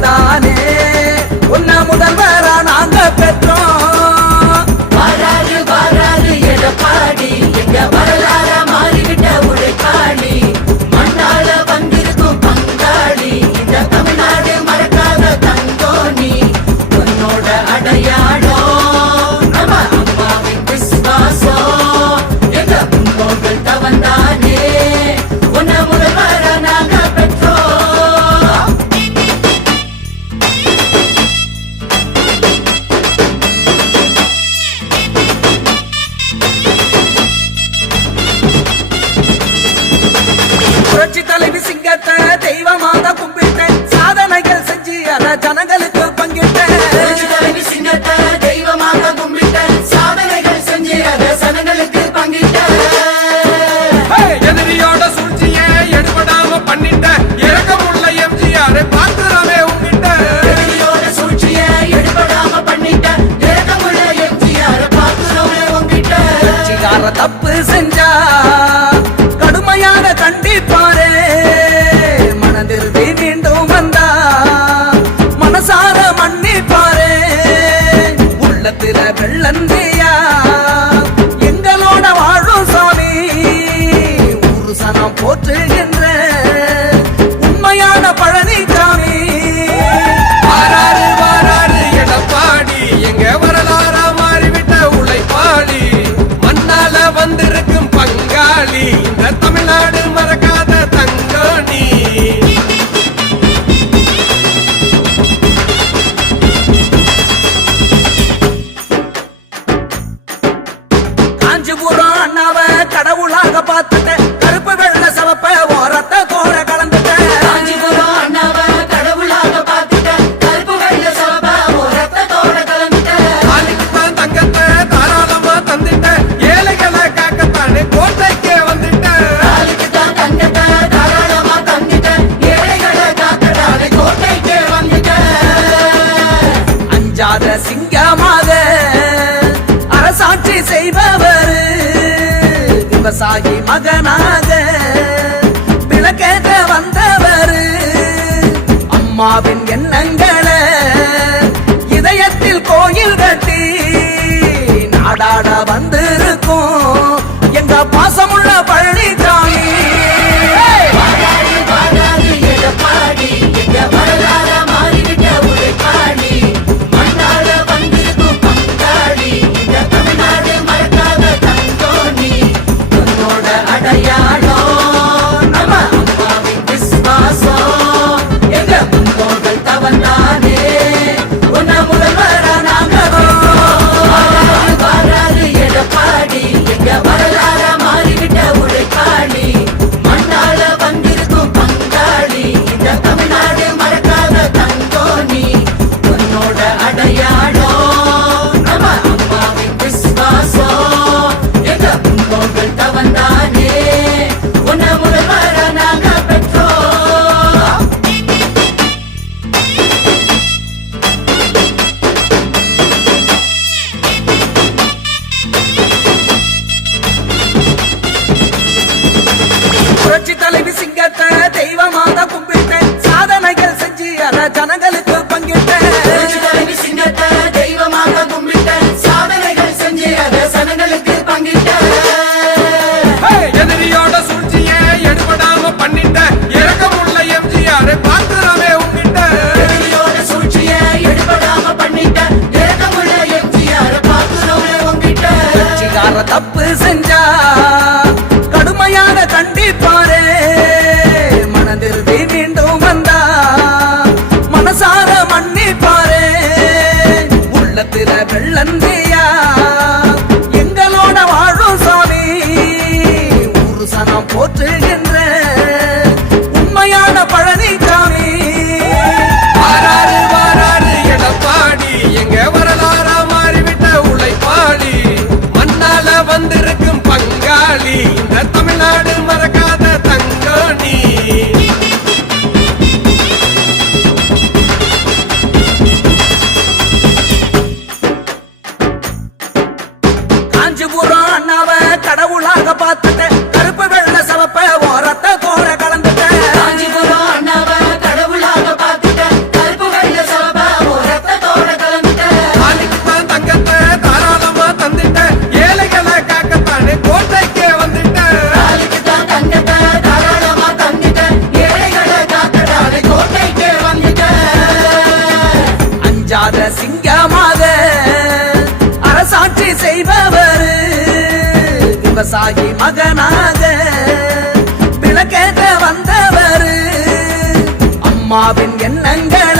감사합니다. புரட்சி தலைவி சிங்கத்தை தெய்வமாக கும்பிட்ட சாதனைகள் செஞ்சு அத ஜனங்களுக்கு பங்கிட்ட புரட்சி தலைவி சிங்கத்தை தெய்வமாக கும்பிட்ட செஞ்சு அத ஜனங்களுக்கு பங்கிட்ட எதிரியோட சூழ்ச்சிய எடுபடாம பண்ணிட்ட இறக்கமுள்ள எம்ஜிஆர் பாக்குறவே உங்கிட்ட எதிரியோட சூழ்ச்சிய எடுபடாம பண்ணிட்ட இறக்கமுள்ள எம்ஜிஆர் பாக்குறவே உங்கிட்ட தப்பு செஞ்சா கடுமையாக கண்டிப்பாரு. கள்ளந்தே விவசாயி மகனாக பிளக்கேற்ற வந்தவர். அம்மாவின் எண்ணங்களை இதயத்தில் கோயில் கட்டி நாடாட வந்திருக்கும். எங்க பாசம் விவசாயி மகனாக விளக்கேற்ற வந்தவர். அம்மாவின் எண்ணங்கள்